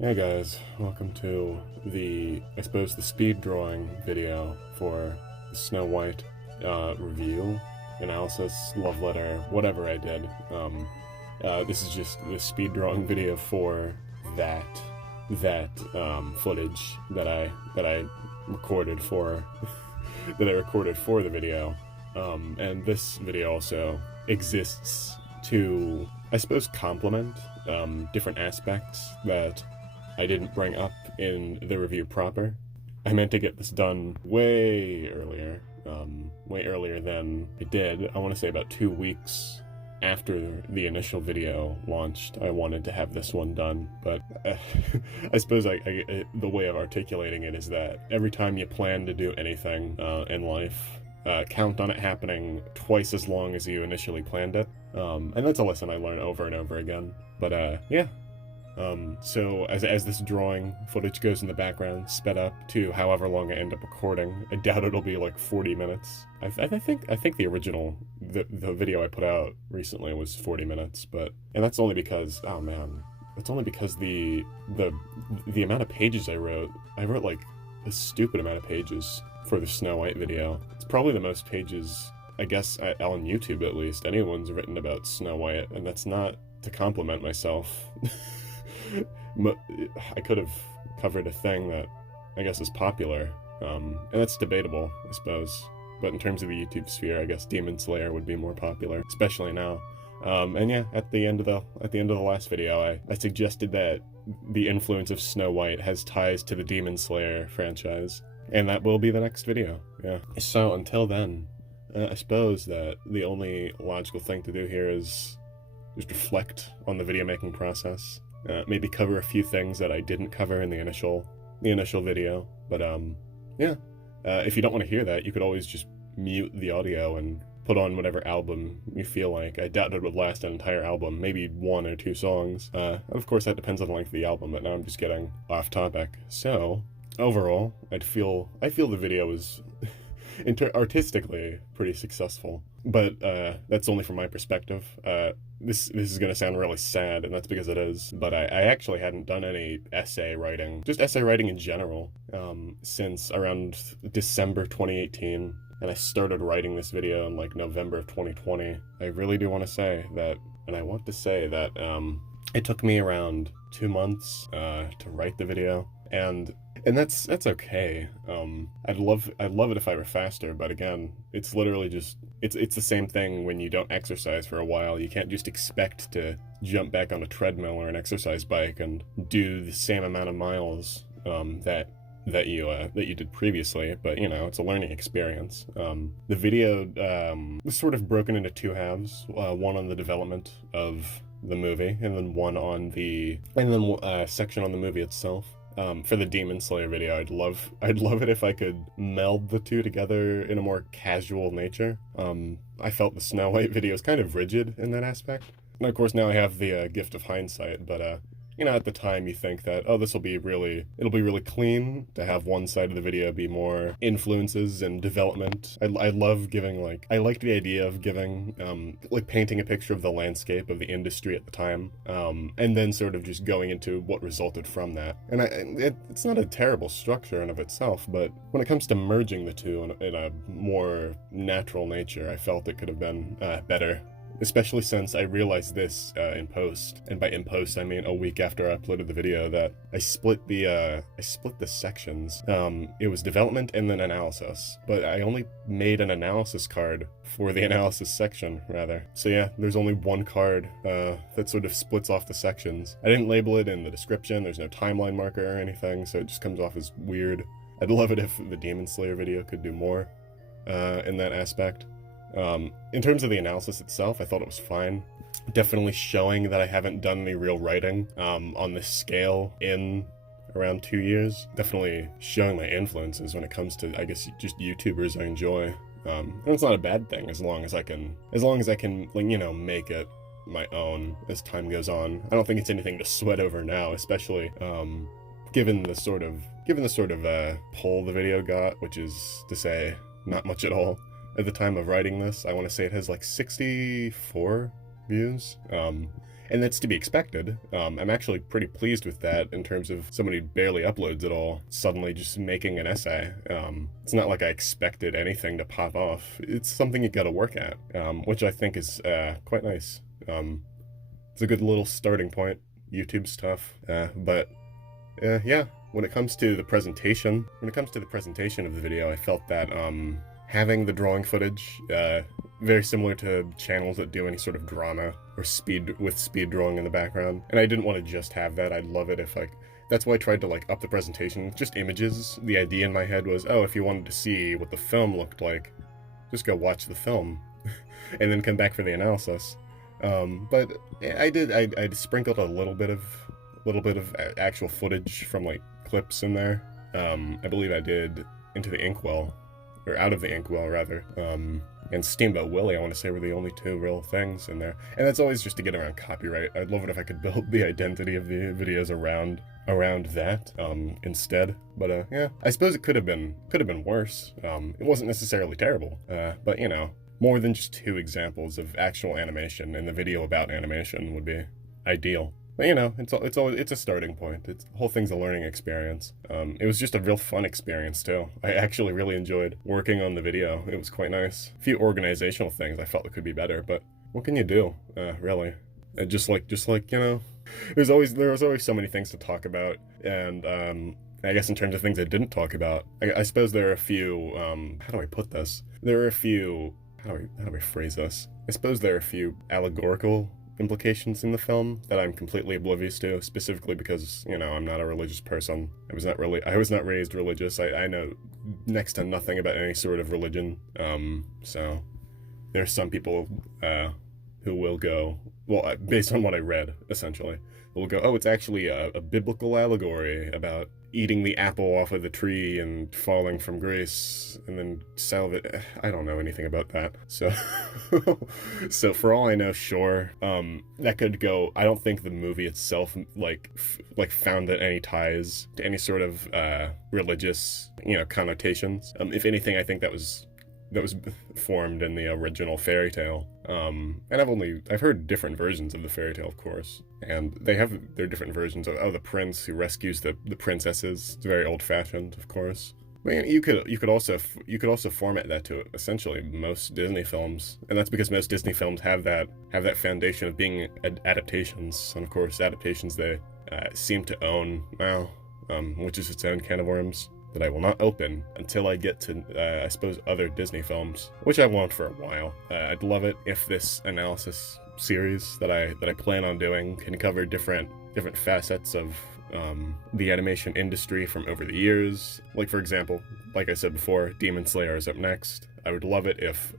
Hey guys, welcome to the speed drawing video for the Snow White review, analysis, love letter, whatever I did. This is just the speed drawing video for that footage that I recorded for that I recorded for the video. And this video also exists to, I suppose, complement different aspects that I didn't bring up in the review proper. I meant to get this done way earlier than I did. I want to say about 2 weeks after the initial video launched. I wanted to have this one done, but I suppose the way of articulating it is that every time you plan to do anything in life, count on it happening twice as long as you initially planned it. And that's a lesson I learn over and over again. But yeah. So as this drawing footage goes in the background, sped up to however long I end up recording, I doubt it'll be like 40 minutes. I think the original the video I put out recently was 40 minutes, and that's only because, oh man, that's only because the amount of pages I wrote like a stupid amount of pages for the Snow White video. It's probably the most pages, I guess, on YouTube at least, anyone's written about Snow White, and that's not to compliment myself. I could have covered a thing that I guess is popular, and that's debatable, I suppose. But in terms of the YouTube sphere, I guess Demon Slayer would be more popular, especially now. And yeah, at the end of the last video, I suggested that the influence of Snow White has ties to the Demon Slayer franchise, and that will be the next video. Yeah. So until then, I suppose that the only logical thing to do here is just reflect on the video making process. Maybe cover a few things that I didn't cover in the initial video. But yeah. If you don't want to hear that, you could always just mute the audio and put on whatever album you feel like. I doubt it would last an entire album, maybe 1 or 2 songs. Of course, that depends on the length of the album, but now I'm just getting off topic. So, overall, I feel the video was artistically pretty successful, but that's only from my perspective. This is gonna sound really sad, and that's because it is, but I actually hadn't done any essay writing, just essay writing in general, since around December 2018, and I started writing this video in like November of 2020. I really do want to say that, and I want to say that it took me around 2 months to write the video, and that's okay. I'd love it if I were faster, but again, it's literally just it's the same thing when you don't exercise for a while. You can't just expect to jump back on a treadmill or an exercise bike and do the same amount of miles that you did previously, but you know, it's a learning experience. The video was sort of broken into 2 halves, one on the development of the movie, and then one on the section on the movie itself. For the Demon Slayer video, I'd love it if I could meld the 2 together in a more casual nature. I felt the Snow White video is kind of rigid in that aspect. And of course now I have the gift of hindsight, but you know, at the time you think that, oh, it'll be really clean to have one side of the video be more influences and development. I love giving, I liked the idea of giving, painting a picture of the landscape of the industry at the time, and then sort of just going into what resulted from that. And it's not a terrible structure in of itself, but when it comes to merging the 2 in a more natural nature, I felt it could have been better. Especially since I realized this in post, and by in post I mean a week after I uploaded the video, that I split the sections. It was development and then analysis, but I only made an analysis card for the analysis section, rather. So yeah, there's only one card that sort of splits off the sections. I didn't label it in the description. There's no timeline marker or anything, so it just comes off as weird. I'd love it if the Demon Slayer video could do more in that aspect. In terms of the analysis itself, I thought it was fine. Definitely showing that I haven't done any real writing on this scale in around 2 years. Definitely showing my influences when it comes to, I guess, just YouTubers I enjoy. And it's not a bad thing as long as I can, you know, make it my own as time goes on. I don't think it's anything to sweat over now, especially given the sort of pull the video got, which is to say, not much at all. At the time of writing this, I want to say it has like 64 views. And that's to be expected. I'm actually pretty pleased with that in terms of somebody who barely uploads at all, suddenly just making an essay. It's not like I expected anything to pop off. It's something you gotta work at, which I think is quite nice. It's a good little starting point. YouTube stuff. But yeah, when it comes to the presentation of the video, I felt that having the drawing footage, very similar to channels that do any sort of drama or speed drawing in the background. And I didn't want to just have that. I'd love it if that's why I tried to like up the presentation with just images. The idea in my head was, oh, if you wanted to see what the film looked like, just go watch the film and then come back for the analysis. But I sprinkled a little bit of actual footage from like clips in there. I believe I did Into the Inkwell, or Out of the Inkwell rather, and Steamboat Willie, I want to say, were the only two real things in there. And that's always just to get around copyright. I'd love it if I could build the identity of the videos around that instead. But yeah, I suppose it could have been worse. It wasn't necessarily terrible, but you know, more than just 2 examples of actual animation in the video about animation would be ideal. But you know, it's a starting point. The whole thing's a learning experience. It was just a real fun experience too. I actually really enjoyed working on the video. It was quite nice. A few organizational things I felt that could be better, but what can you do, really? Just like you know, there was always so many things to talk about, and I guess in terms of things I didn't talk about, I suppose there are a few. How do I put this? There are a few. How do I phrase this? I suppose there are a few allegorical implications in the film that I'm completely oblivious to, specifically because, you know, I'm not a religious person. I was not raised religious. I know next to nothing about any sort of religion. So there are some people who will go, well, based on what I read, essentially, will go, oh, it's actually a biblical allegory about eating the apple off of the tree and falling from grace and then salivate. I don't know anything about that. So so for all I know, sure, that could go. I don't think the movie itself like found that any ties to any sort of religious, you know, connotations. If anything, I think that was formed in the original fairy tale. And I've heard different versions of the fairy tale, of course, and they have their different versions of, the prince who rescues the princesses. It's very old-fashioned, of course. But you could also format that to essentially most Disney films, and that's because most Disney films have that foundation of being adaptations, and of course adaptations they seem to own now, which is its own can of worms that I will not open until I get to, I suppose, other Disney films, which I won't for a while. I'd love it if this analysis series that I plan on doing can cover different facets of the animation industry from over the years. Like, for example, like I said before, Demon Slayer is up next. I would love it if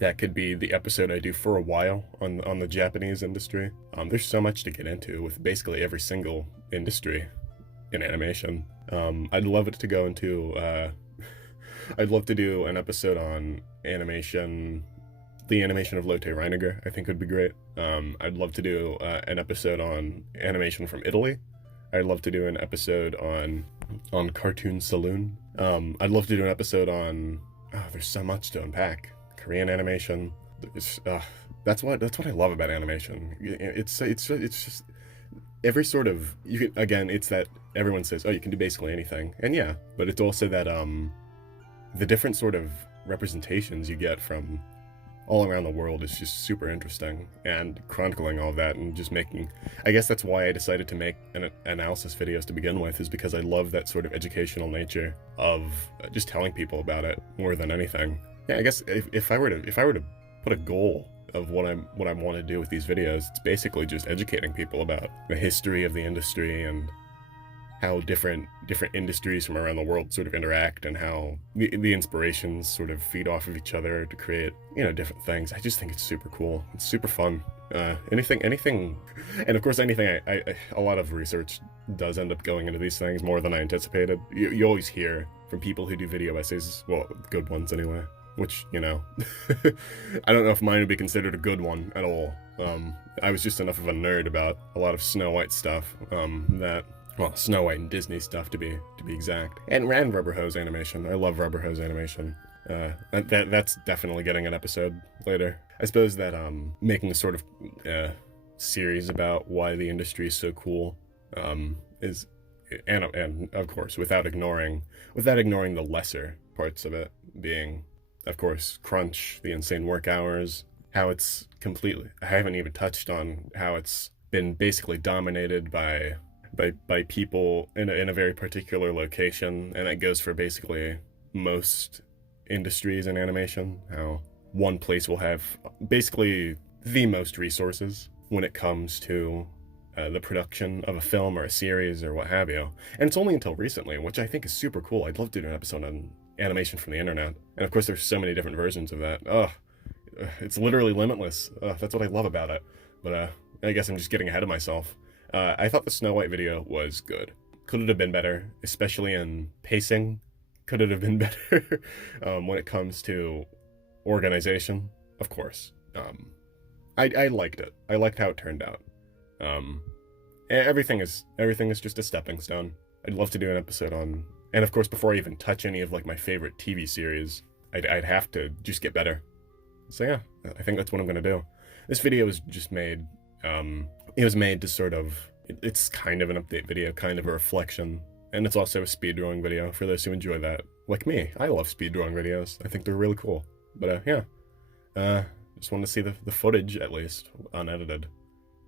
that could be the episode I do for a while on the Japanese industry. There's so much to get into with basically every single industry in animation. I'd love it to go into, I'd love to do an episode on animation, the animation of Lotte Reiniger, I think would be great. I'd love to do an episode on animation from Italy. I'd love to do an episode on Cartoon Saloon. I'd love to do an episode on, there's so much to unpack. Korean animation. That's what I love about animation. It's just every sort of, it's that everyone says, oh, you can do basically anything. And yeah, but it's also that the different sort of representations you get from all around the world is just super interesting, and chronicling all of that and just making, I guess that's why I decided to make analysis videos to begin with, is because I love that sort of educational nature of just telling people about it more than anything. Yeah, I guess if I were to put a goal of what I want to do with these videos, it's basically just educating people about the history of the industry and how different industries from around the world sort of interact, and how the inspirations sort of feed off of each other to create, you know, different things. I just think it's super cool. It's super fun. Anything, and of course anything. A lot of research does end up going into these things, more than I anticipated. You always hear from people who do video essays, well, good ones anyway, which, you know, I don't know if mine would be considered a good one at all. I was just enough of a nerd about a lot of Snow White stuff, well, Snow White and Disney stuff to be exact, and Rubber Hose animation. I love Rubber Hose animation. That's definitely getting an episode later. I suppose that making sort of series about why the industry is so cool. Is and of course without ignoring the lesser parts of it, being of course crunch, the insane work hours, how it's completely, I haven't even touched on how it's been basically dominated by people in a very particular location, and it goes for basically most industries in animation, how one place will have basically the most resources when it comes to the production of a film or a series or what have you. And it's only until recently, which I think is super cool. I'd love to do an episode on animation from the internet. And of course, there's so many different versions of that. It's literally limitless. That's what I love about it. But I guess I'm just getting ahead of myself. I thought the Snow White video was good. Could it have been better, especially in pacing? Could it have been better when it comes to organization? Of course. I liked it. I liked how it turned out. Everything is just a stepping stone. I'd love to do an episode on, and of course, before I even touch any of like my favorite TV series, I'd have to just get better. So yeah, I think that's what I'm gonna do. This video was just made. It was made to sort of. It's kind of an update video, kind of a reflection, and it's also a speedrunning video for those who enjoy that. Like me, I love speedrunning videos. I think they're really cool. But yeah, just want to see the footage at least unedited.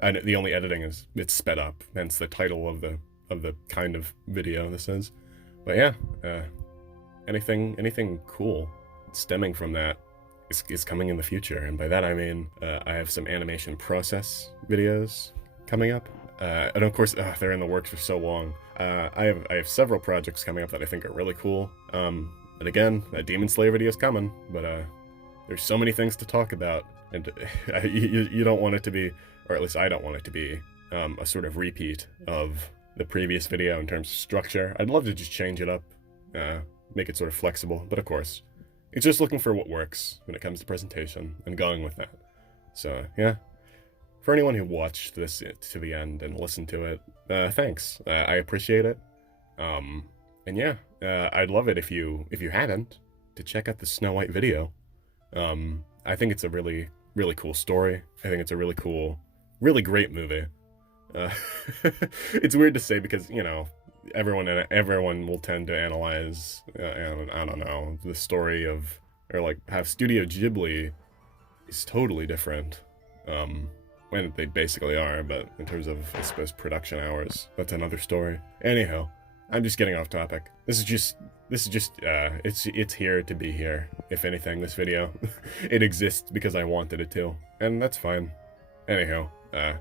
And the only editing is it's sped up, hence the title of the kind of video this is. But yeah, anything cool stemming from that is coming in the future, and by that I mean I have some animation process videos coming up, and of course they're in the works for so long. I have several projects coming up that I think are really cool. And again, that Demon Slayer video is coming, but there's so many things to talk about, and you don't want it to be, or at least I don't want it to be, a sort of repeat of the previous video in terms of structure. I'd love to just change it up, make it sort of flexible, but of course, it's just looking for what works when it comes to presentation and going with that. So yeah, for anyone who watched this to the end and listened to it, thanks. I appreciate it. And yeah, I'd love it if you hadn't, to check out the Snow White video. I think it's a really, really cool story. I think it's a really cool, really great movie. It's weird to say because, you know, everyone will tend to analyze, and I don't know, the story of, or like have Studio Ghibli is totally different, when they basically are, but in terms of, I suppose, production hours, that's another story. Anyhow, I'm just getting off topic. This is just, it's here to be here. If anything, this video, it exists because I wanted it to, and that's fine. Anyhow,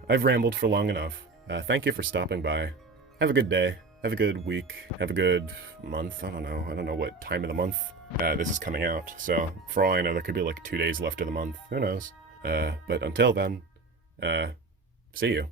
I've rambled for long enough. Thank you for stopping by. Have a good day. Have a good week. Have a good month. I don't know what time of the month this is coming out. So, for all I know, there could be like 2 days left of the month. Who knows? But until then, see you.